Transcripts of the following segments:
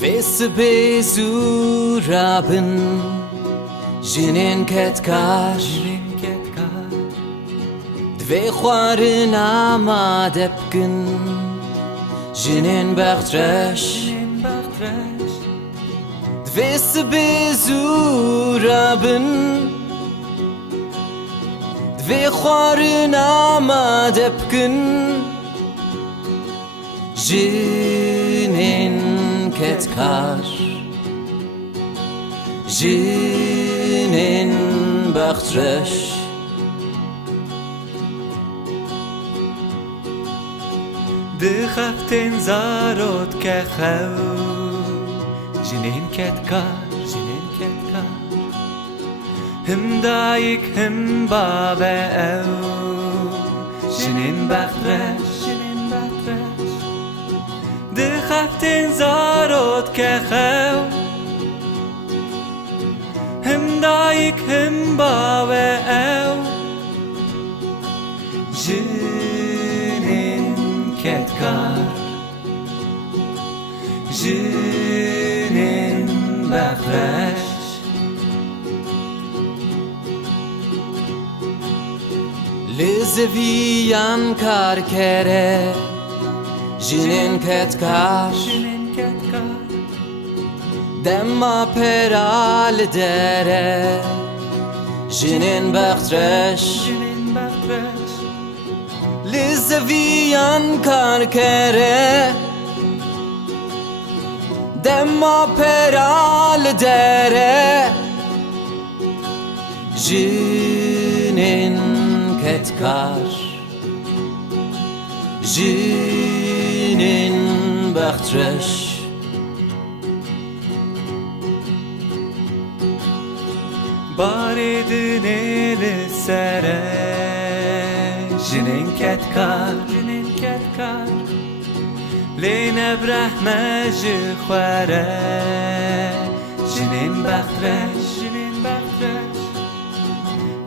Dvesse bezuraben Jinin ketkar Dve khwarin amadepkin Jinin bachtresh Dvesse bezuraben Dve khwarin amadepkin Jinin ketkar Jinin bachtresh De khaften zarot ke khaw Jinin ketkar Him daik him babe ew Jinin bachtresh De khaften zarot ke khaw Him daik him babe ew Jinin ketkar Jinin bachtresh Lizevian kar kere Jinin ketkar Demma peral dere Jinin bachtresh Lizevian kar kere Demma peral dere Jinin ketkar Jinin bachtresh Baridin eli sere Jinin ketkar Lene brahmej khware Jinin bachtresh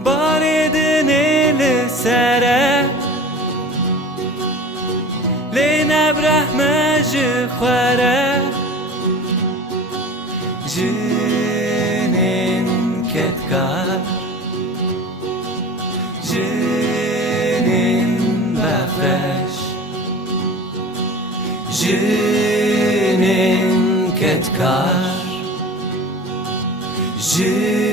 Baridin eli sere Lene brahmej khware Jinin ketkar Jinin bachtresh Jinin ketkar Jinin